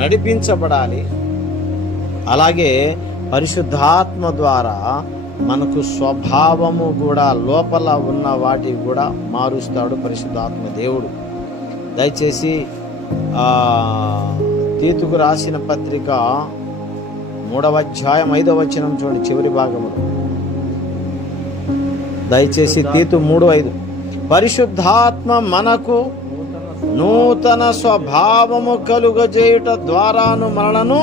నడిపించబడాలి. అలాగే పరిశుద్ధాత్మ ద్వారా మనకు స్వభావము కూడా, లోపల ఉన్న వాటి కూడా మారుస్తాడు పరిశుద్ధాత్మ దేవుడు. దయచేసి తీతుకు రాసిన పత్రిక 3వ అధ్యాయం 5వ వచనం చూడండి, చివరి భాగము. దయచేసి తీతు 3:5. పరిశుద్ధాత్మ మనకు నూతన స్వభావము కలుగజేయుట ద్వారాను మనలను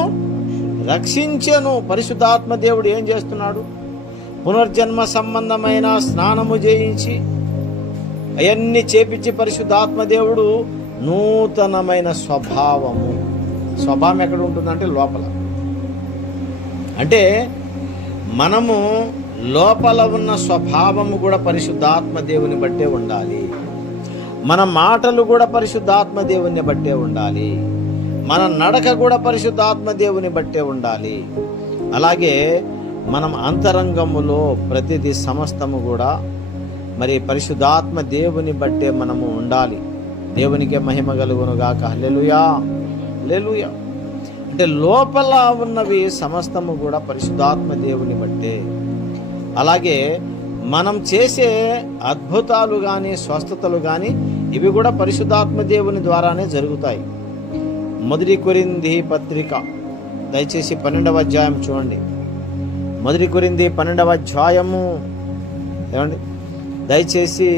రక్షించెను. పరిశుద్ధాత్మ దేవుడు ఏం చేస్తున్నాడు? పునర్జన్మ సంబంధమైన స్నానము చేయించి అవన్నీ చేపించి పరిశుద్ధాత్మ దేవుడు నూతనమైన స్వభావం ఎక్కడ ఉంటుందంటే లోపల. అంటే మనము లోపల ఉన్న స్వభావము కూడా పరిశుద్ధాత్మ దేవుని బట్టే ఉండాలి. మన మాటలు కూడా పరిశుద్ధాత్మ దేవుని బట్టే ఉండాలి. మన నడక కూడా పరిశుద్ధాత్మ దేవుని బట్టే ఉండాలి. అలాగే మనం అంతరంగములో ప్రతిదీ సమస్తము కూడా మరి పరిశుద్ధాత్మ దేవుని బట్టే మనము ఉండాలి. దేవునికే మహిమ కలుగునుగాక. హల్లెలూయా, హల్లెలూయా. అంటే లోపల ఉన్నవి సమస్తము కూడా పరిశుద్ధాత్మ దేవుని బట్టే. అలాగే మనం చేసే అద్భుతాలు కానీ స్వస్థతలు కానీ ఇవి కూడా పరిశుద్ధాత్మ దేవుని ద్వారానే జరుగుతాయి. 1 కొరింథీ పత్రిక దయచేసి 12వ అధ్యాయం చూడండి. 1 కొరింథీ 12వ అధ్యాయము ఏమండి, దయచేసి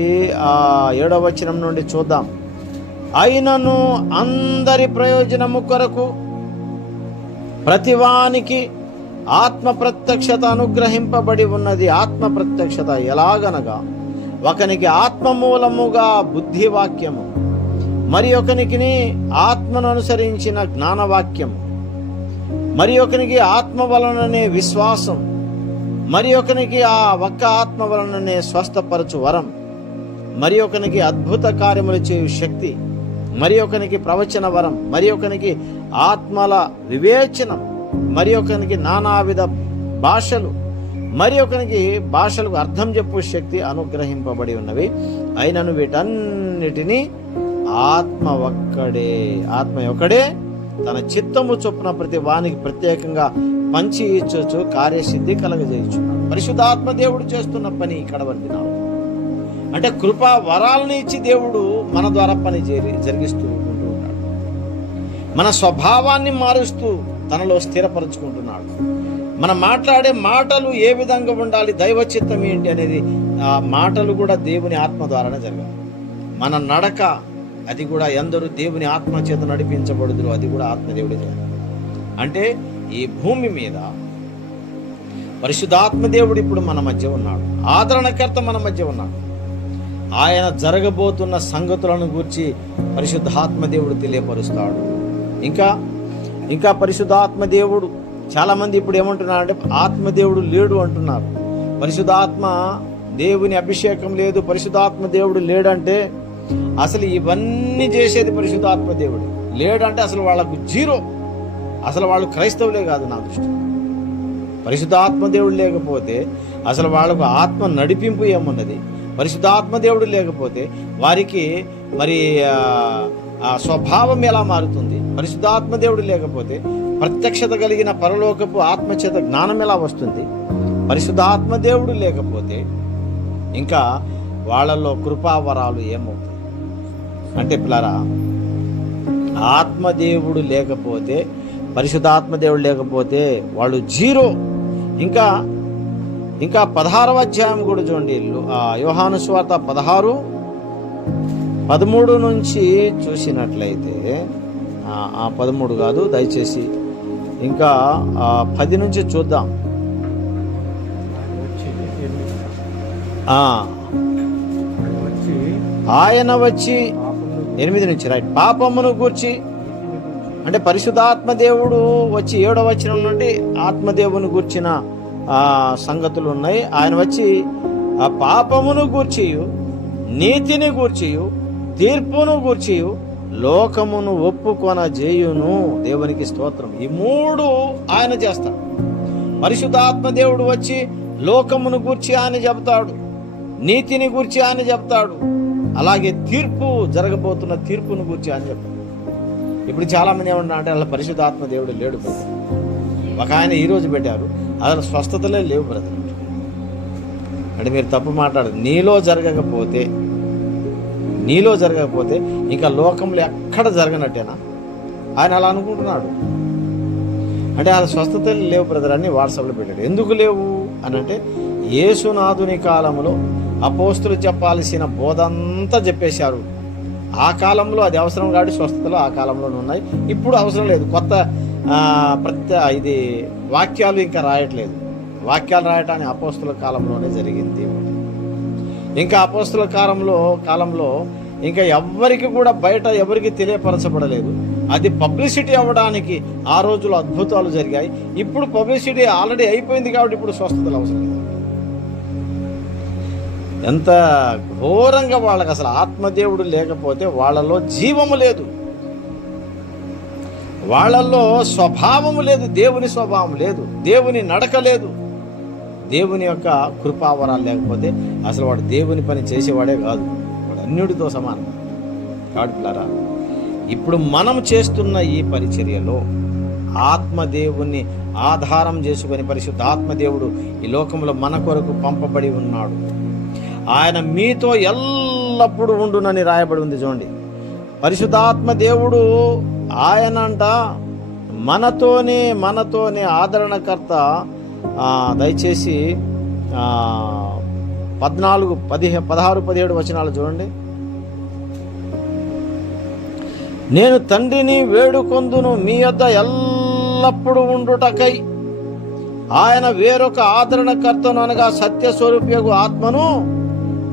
7వ వచనం నుండి చూద్దాం. అయినను అందరి ప్రయోజనము కొరకు ప్రతివానికి ఆత్మ ప్రత్యక్షత అనుగ్రహింపబడి ఉన్నది. ఆత్మ ప్రత్యక్షత ఎలాగనగా, ఒకనికి ఆత్మ మూలముగా బుద్ధివాక్యము, మరి ఒకనికి ఆత్మను అనుసరించిన జ్ఞానవాక్యము, మరి ఒకనికి ఆత్మ వలననే విశ్వాసం, మరి ఒకనికి ఆ ఒక్క ఆత్మ వలననే స్వస్థపరచు వరం, మరి ఒకనికి అద్భుత కార్యములు చేయు శక్తి, మరి ఒకనికి ప్రవచన వరం, మరి ఒకనికి ఆత్మల వివేచనం, మరి ఒకనికి నానావిధ భాషలు, మరి ఒకనికి భాషలకు అర్థం చెప్పు శక్తి అనుగ్రహింపబడి ఉన్నవి. అయినను వీటన్నిటినీ ఆత్మ ఒక్కడే తన చిత్తము చొప్పున ప్రతి వానికి ప్రత్యేకంగా పంచి ఇచ్చొచ్చు కార్యసిద్ధి కలగజేయుచున్నాడు. పరిశుద్ధాత్మ దేవుడు చేస్తున్న పని ఇక్కడ దినాలు అంటే కృపా వరాలను ఇచ్చి దేవుడు మన ద్వారా పని జరిగిస్తూ ఉంటూ ఉంటాడు. మన స్వభావాన్ని మారుస్తూ తనలో స్థిరపరుచుకుంటున్నాడు. మనం మాట్లాడే మాటలు ఏ విధంగా ఉండాలి, దైవ చిత్తం ఏంటి అనేది ఆ మాటలు కూడా దేవుని ఆత్మ ద్వారానే జరగాలి. మన నడక అది కూడా ఎందరూ దేవుని ఆత్మ చేత నడిపించబడుదురు, అది కూడా ఆత్మదేవుడే చేయాలి. అంటే ఈ భూమి మీద పరిశుద్ధాత్మ దేవుడు ఇప్పుడు మన మధ్య ఉన్నాడు, ఆదరణకర్త మన మధ్య ఉన్నాడు. ఆయన జరగబోతున్న సంగతులను గూర్చి పరిశుద్ధాత్మ దేవుడు తెలియపరుస్తాడు. ఇంకా పరిశుద్ధాత్మ దేవుడు, చాలా మంది ఇప్పుడు ఏమంటున్నారంటే ఆత్మదేవుడు లేడు అంటున్నారు. పరిశుద్ధాత్మ దేవుని అభిషేకం లేదు, పరిశుద్ధాత్మ దేవుడు లేడంటే అసలు ఇవన్నీ చేసేది పరిశుద్ధాత్మ దేవుడు. లేడంటే అసలు వాళ్ళకు జీరో, అసలు వాళ్ళు క్రైస్తవులే కాదు నా దృష్టి. పరిశుద్ధాత్మ దేవుడు లేకపోతే అసలు వాళ్ళకు ఆత్మ నడిపింపు ఏమున్నది? పరిశుద్ధాత్మ దేవుడు లేకపోతే వారికి మరి స్వభావం ఎలా మారుతుంది? పరిశుద్ధాత్మ దేవుడు లేకపోతే ప్రత్యక్షత కలిగిన పరలోకపు ఆత్మచేత జ్ఞానం ఎలా వస్తుంది? పరిశుద్ధాత్మ దేవుడు లేకపోతే ఇంకా వాళ్ళల్లో కృపావరాలు ఏమవుతాయి అంటే పిల్లరా, ఆత్మదేవుడు లేకపోతే, పరిశుద్ధాత్మ దేవుడు లేకపోతే వాళ్ళు జీరో. ఇంకా 16వ అధ్యాయం కూడా చూడండి, యోహాను సువార్త 16:13 నుంచి చూసినట్లయితే, 13 కాదు దయచేసి, ఇంకా 10 నుంచి చూద్దాం. ఆయన వచ్చి 8 నుంచి రైట్, పాపమును గూర్చి అంటే పరిశుద్ధాత్మ దేవుడు వచ్చి 7వ వచనం నుండి ఆత్మదేవుని గూర్చిన సంగతులు ఉన్నాయి. ఆయన వచ్చి ఆ పాపమును గూర్చియు, నీతిని గూర్చియు, తీర్పును గూర్చియు, లోకమును ఒప్పుకొన చేయును. దేవునికి స్తోత్రం. ఈ 3 ఆయన చేస్తాడు. పరిశుద్ధాత్మ దేవుడు వచ్చి లోకమును గూర్చి ఆయన చెబుతాడు, నీతిని గూర్చి ఆయన చెప్తాడు, అలాగే తీర్పు, జరగబోతున్న తీర్పును గూర్చి ఆయన చెప్తాడు. ఇప్పుడు చాలా మంది ఏమన్నా అంటే అలా పరిశుద్ధాత్మ దేవుడు లేడు బ్రదర్. ఒక ఆయన ఈరోజు పెట్టారు, అసలు స్వస్థతలే లేవు బ్రదర్ అంటే మీరు తప్పు మాట్లాడదు. నీలో జరగకపోతే ఇంకా లోకంలో ఎక్కడ జరగనట్టేనా? ఆయన అలా అనుకుంటున్నాడు. అంటే అలా స్వస్థతలు లేవు బ్రదర్ అని వాట్సాప్లో పెట్టాడు. ఎందుకు లేవు అని అంటే, యేసునాథుని కాలంలో అపోస్తులు చెప్పాల్సిన బోధంతా చెప్పేశారు. ఆ కాలంలో అది అవసరం కాబట్టి స్వస్థతలు ఆ కాలంలోనే ఉన్నాయి. ఇప్పుడు అవసరం లేదు. కొత్త ఇది వాక్యాలు ఇంకా రాయట్లేదు. వాక్యాలు రాయటానికి అపోస్తుల కాలంలోనే జరిగింది. ఇంకా అపోస్తుల కాలంలో ఇంకా ఎవ్వరికి కూడా బయట ఎవరికి తెలియపరచబడలేదు. అది పబ్లిసిటీ అవ్వడానికి ఆ రోజులు అద్భుతాలు జరిగాయి. ఇప్పుడు పబ్లిసిటీ ఆల్రెడీ అయిపోయింది కాబట్టి ఇప్పుడు స్వస్థతలు అవసరం లేదు. ఎంత ఘోరంగా వాళ్ళకి అసలు ఆత్మదేవుడు లేకపోతే వాళ్ళలో జీవము లేదు, వాళ్ళల్లో స్వభావము లేదు, దేవుని స్వభావం లేదు, దేవుని నడక లేదు, దేవుని యొక్క కృపావరాలు లేకపోతే అసలు వాడు దేవుని పని చేసేవాడే కాదు, వాడు అన్యుడితో సమానం. కాడులారా, ఇప్పుడు మనం చేస్తున్న ఈ పరిచర్యలో ఆత్మదేవుని ఆధారం చేసుకొని పరిశుద్ధాత్మదేవుడు ఈ లోకంలో మన కొరకు పంపబడి ఉన్నాడు. ఆయన మీతో ఎల్లప్పుడూ ఉండునని రాయబడి ఉంది. చూడండి, పరిశుద్ధాత్మ దేవుడు ఆయనంట మనతోనే ఆదరణకర్త. దయచేసి 16, 17 వచనాలు చూడండి. నేను తండ్రిని వేడుకొందును మీ యొద్ద ఎల్లప్పుడూ ఉండుటకై, ఆయన వేరొక ఆదరణకర్తను అనగా సత్యస్వరూపియగు ఆత్మను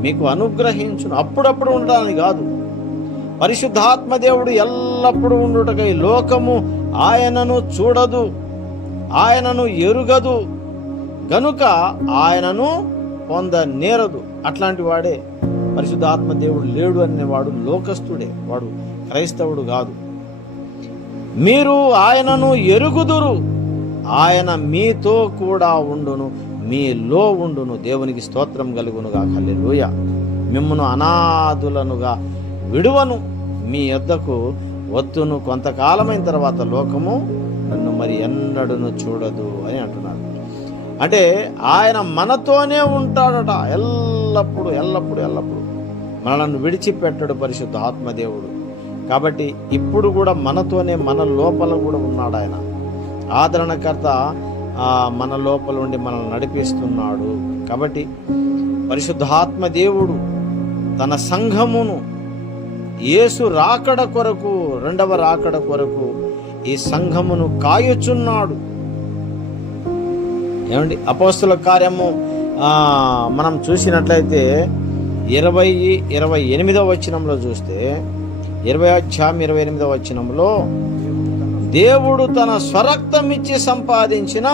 మీకు అనుగ్రహించును. అప్పుడప్పుడు ఉండడానికి కాదు, పరిశుద్ధాత్మ దేవుడు ఎల్లప్పుడూ ఉండుటకై. లోకము ఆయనను చూడదు, ఆయనను ఎరుగదు, గనుక ఆయనను పొందనేరదు. అట్లాంటి వాడే పరిశుద్ధాత్మ దేవుడు లేడు అనేవాడు లోకస్తుడే, వాడు క్రైస్తవుడు కాదు. మీరు ఆయనను ఎరుగుదురు, ఆయన మీతో కూడా ఉండును, మీలో ఉండును. దేవునికి స్తోత్రం కలుగునుగా. హల్లెలూయా. మిమ్మును అనాథులనుగా విడువను, మీ యొద్దకు వత్తును. కొంతకాలమైన తర్వాత లోకము నన్ను మరి ఎన్నడూను చూడదు అని అంటున్నాడు. అంటే ఆయన మనతోనే ఉంటాడట, ఎల్లప్పుడూ ఎల్లప్పుడూ ఎల్లప్పుడూ మనల్ని విడిచిపెట్టడు పరిశుద్ధ ఆత్మదేవుడు. కాబట్టి ఇప్పుడు కూడా మనతోనే, మన లోపల కూడా ఉన్నాడు ఆయన. ఆదరణకర్త మన లోపల ఉండి మనల్ని నడిపిస్తున్నాడు. కాబట్టి పరిశుద్ధాత్మ దేవుడు తన సంఘమును యేసు రాకడ కొరకు, 2వ రాకడ కొరకు ఈ సంఘమును కాయుచున్నాడు. ఏమండి, అపోస్తుల కార్యము మనం చూసినట్లయితే 28వ వచనంలో చూస్తే, 28వ వచనంలో దేవుడు తన స్వరక్తం ఇచ్చి సంపాదించిన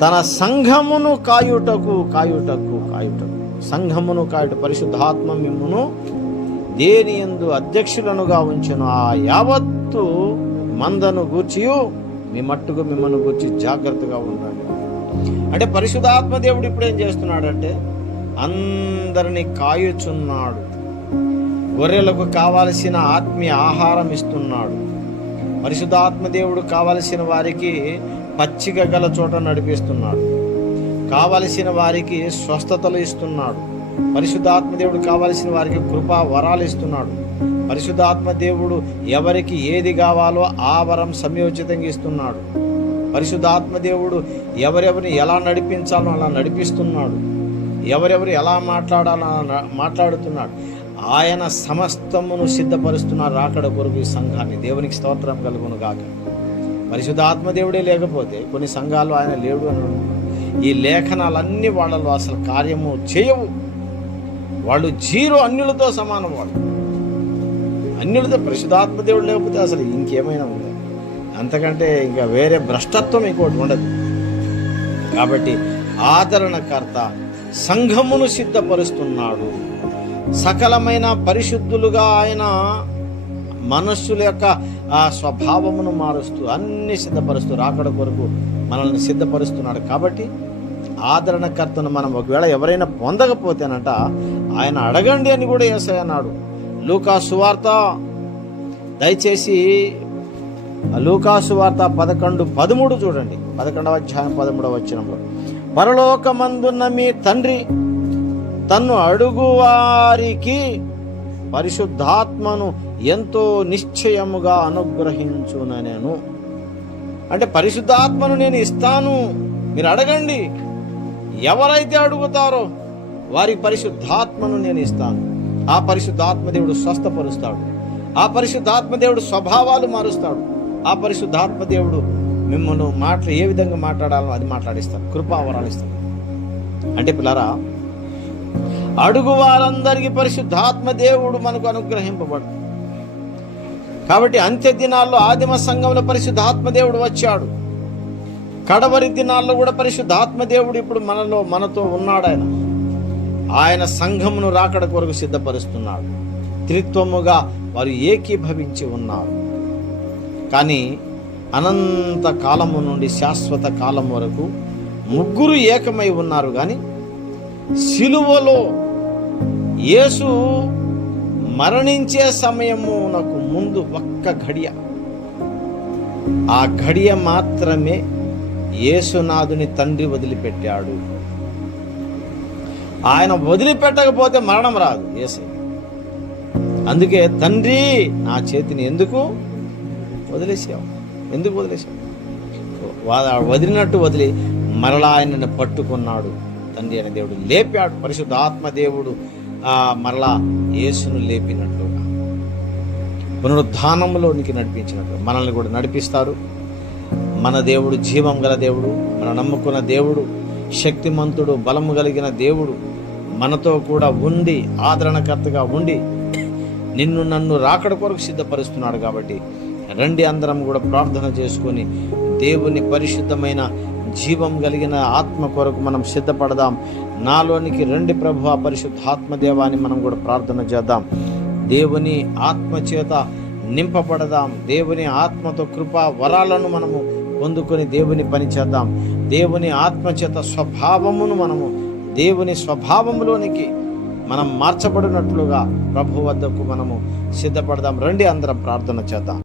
తన సంఘమును కాయుటకు సంఘమును కాయుట పరిశుద్ధాత్మ మిమ్మును దేని యందు అధ్యక్షులనుగా ఉంచును. ఆ యావత్తు మందను గూర్చియు మీ మట్టుకు మిమ్మల్ని గూర్చి జాగ్రత్తగా ఉండండి. అంటే పరిశుద్ధాత్మ దేవుడు ఇప్పుడు ఏం చేస్తున్నాడంటే అందరినీ కాయుచున్నాడు. గొర్రెలకు కావలసిన ఆత్మీయ ఆహారం ఇస్తున్నాడు. పరిశుద్ధాత్మ దేవుడు కావలసిన వారికి పచ్చిక గల చోట నడిపిస్తున్నాడు. కావలసిన వారికి స్వస్థతలు ఇస్తున్నాడు. పరిశుద్ధాత్మ దేవుడు కావలసిన వారికి కృపా వరాలు ఇస్తున్నాడు. పరిశుద్ధాత్మ దేవుడు ఎవరికి ఏది కావాలో ఆ వరం సమయోచితంగా ఇస్తున్నాడు. పరిశుద్ధాత్మ దేవుడు ఎవరెవరిని ఎలా నడిపించాలో అలా నడిపిస్తున్నాడు. ఎవరెవరు ఎలా మాట్లాడాలో మాట్లాడుతున్నాడు. ఆయన సమస్తమును సిద్ధపరుస్తున్నారు రాకడ కొరకు ఈ సంఘాన్ని. దేవునికి స్తోత్రం కలుగును గాక. పరిశుద్ధాత్మ దేవుడే లేకపోతే కొన్ని సంఘాలు ఆయన లేడు అని ఈ లేఖనాలన్నీ వాళ్ళలో అసలు కార్యము చేయవు. వాళ్ళు జీరో, అన్యులతో సమానం. వాళ్ళు అన్యులతో, పరిశుద్ధాత్మ దేవుడు లేకపోతే అసలు ఇంకేమైనా ఉంది, అంతకంటే ఇంకా వేరే భ్రష్టత్వం ఇంకోటి ఉండదు. కాబట్టి ఆదరణకర్త సంఘమును సిద్ధపరుస్తున్నాడు. సకలమైన పరిశుద్ధులుగా ఆయన మనస్సుల యొక్క ఆ స్వభావమును మారుస్తూ అన్ని సిద్ధపరుస్తూ రాకడ కొరకు మనల్ని సిద్ధపరుస్తున్నాడు. కాబట్టి ఆదరణకర్తను మనం ఒకవేళ ఎవరైనా పొందకపోతేనంట ఆయన అడగండి అని కూడా యేసయ్య అన్నాడు. లూకా సువార్త, దయచేసి లూకా సువార్త 11:13 చూడండి. 11వ అధ్యాయం 13వ వచనంలో, పరలోకమందున్న మీ తండ్రి తన్ను అడుగువారికి పరిశుద్ధాత్మను ఎంతో నిశ్చయముగా అనుగ్రహించుననెను. అంటే పరిశుద్ధాత్మను నేను ఇస్తాను, మీరు అడగండి. ఎవరైతే అడుగుతారో వారికి పరిశుద్ధాత్మను నేను ఇస్తాను. ఆ పరిశుద్ధాత్మ దేవుడు స్వస్థపరుస్తాడు. ఆ పరిశుద్ధాత్మ దేవుడు స్వభావాలు మారుస్తాడు. ఆ పరిశుద్ధాత్మ దేవుడు మిమ్మల్ని ఏ విధంగా మాట్లాడాలో అది మాట్లాడిస్తాడు. కృపావరాలు ఇస్తాడు. అంటే పిల్లరా, అడుగు వారందరికీ పరిశుద్ధాత్మ దేవుడు మనకు అనుగ్రహింపబడు. కాబట్టి అంత్య దినాల్లో ఆదిమ సంఘంలో పరిశుద్ధాత్మ దేవుడు వచ్చాడు. కడవరి దినాల్లో కూడా పరిశుద్ధాత్మ దేవుడు ఇప్పుడు మనతో ఉన్నాడు. ఆయన సంఘమును రాకడ కొరకు సిద్ధపరుస్తున్నాడు. త్రిత్వముగా వారు ఏకీభవించి ఉన్నారు. కానీ అనంత కాలము నుండి శాశ్వత కాలం వరకు ముగ్గురు ఏకమై ఉన్నారు. కానీ సిలువలో యేసు మరణించే సమయమునకు ముందు ఒక్క ఘడియ, ఆ ఘడియ మాత్రమే యేసునాథుని తండ్రి వదిలిపెట్టాడు. ఆయన వదిలిపెట్టకపోతే మరణం రాదు యేసయ్య. అందుకే తండ్రి నా చేతిని ఎందుకు వదిలేసావు? వదిలినట్టు వదిలి మరలా ఆయనను పట్టుకున్నాడు. తండ్రి అనే దేవుడు లేపాడు. పరిశుద్ధాత్మ దేవుడు మరలా యేసును లేపినట్లుగా పునరుద్ధానంలోనికి నడిపించినట్లు మనల్ని కూడా నడిపిస్తారు. మన దేవుడు జీవం గల దేవుడు, మనం నమ్ముకున్న దేవుడు, శక్తిమంతుడు, బలము కలిగిన దేవుడు మనతో కూడా ఉండి ఆదరణకర్తగా ఉండి నిన్ను నన్ను రాకడ కొరకు సిద్ధపరుస్తున్నాడు. కాబట్టి రండి అందరం కూడా ప్రార్థన చేసుకొని దేవుని పరిశుద్ధమైన జీవం కలిగిన ఆత్మ కొరకు మనం సిద్ధపడదాం. నాలోనికి రండి ప్రభువా పరిశుద్ధాత్మ దేవాన్ని మనం కూడా ప్రార్థన చేద్దాం. దేవుని ఆత్మ చేత నింపబడదాం. దేవుని ఆత్మతో కృపా వరాలను మనము పొందుకొని దేవుని పని చేద్దాం. దేవుని ఆత్మ చేత దేవుని స్వభావములోనికి మనం మార్చబడినట్లుగా ప్రభు వద్దకు మనము సిద్ధపడదాం. రండి అందరం ప్రార్థన చేద్దాం.